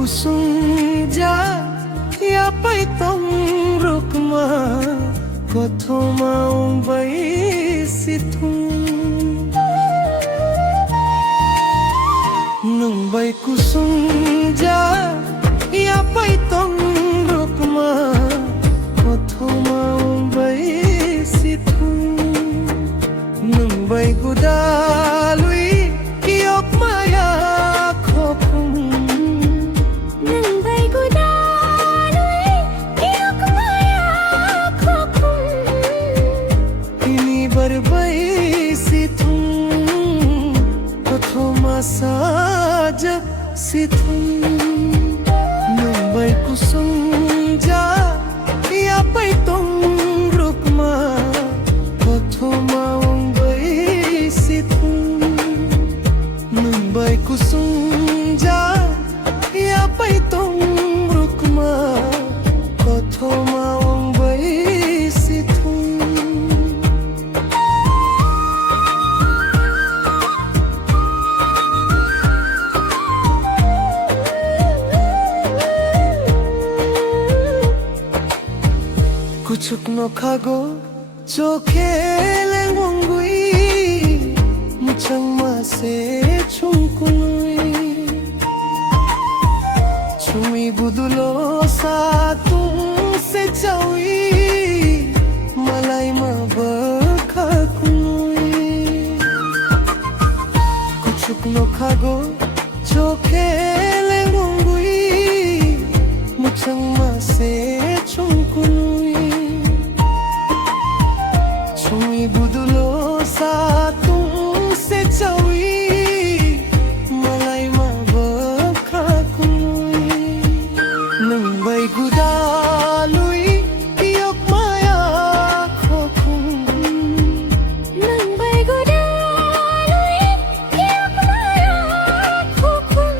kusunja yapai tong rukma kothoma umbai situng nungbai kusunja yapai tong rukma kothoma umbai situng nungbai gudalui yok maya khopum nungbai gudalui yok maya khopum ini barbai situng kothoma saja situng nungbai kusunja yapai tong rukma kothoma umbai situng nungbai kusunja yapai tong rukma kothoma umbai situng kuchuk no khago chokhe lengongui muchang ma se chungkunui chumi budulo sa tung se chawi malai ma bakha kunui kuchuk no khago chokhe lengongui muchang ma se chungkunui chumi budulo sa tung se chawi malai ma bakha kunui nungbai gudalui yok maya khopum nungbai gudalui yok maya khopum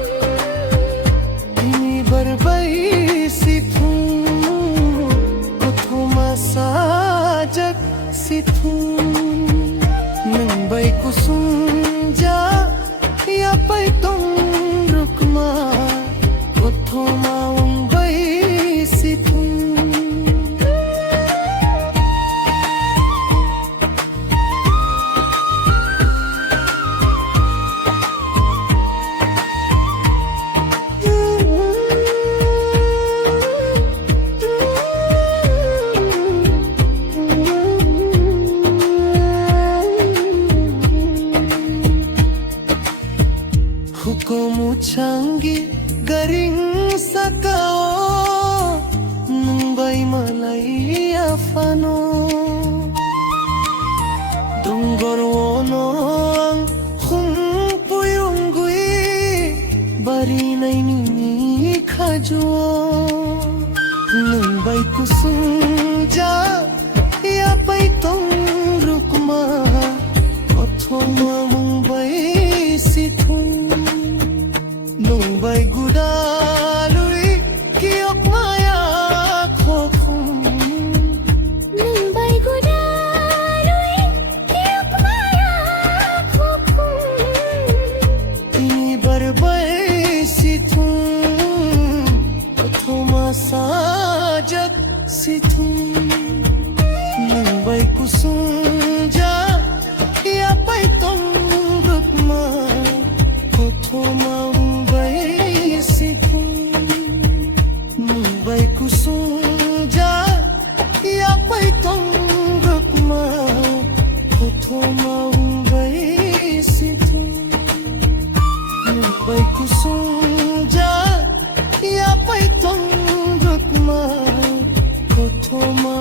ini barbai situng kothoma sajak situng nungbai kusunja yapai tong rukma kothoma umbai situng hukumu canggih garing sakao nungbai malai afano donggor wono ang humpuyunggui bari nai nini khajuo nungbai kusunja yapai tong rukma kothoma mumbai situng nungbai gudalui yok maya khopum nungbai gudalui yok maya khopum ini barbai situng kothoma sajak situng nungbai kusunja yapai tong rukma kothoma umbai situng nungbai kusunja yapai tong rukma kothoma umbai situng nungbai kusunja yapai tong rukma kothoma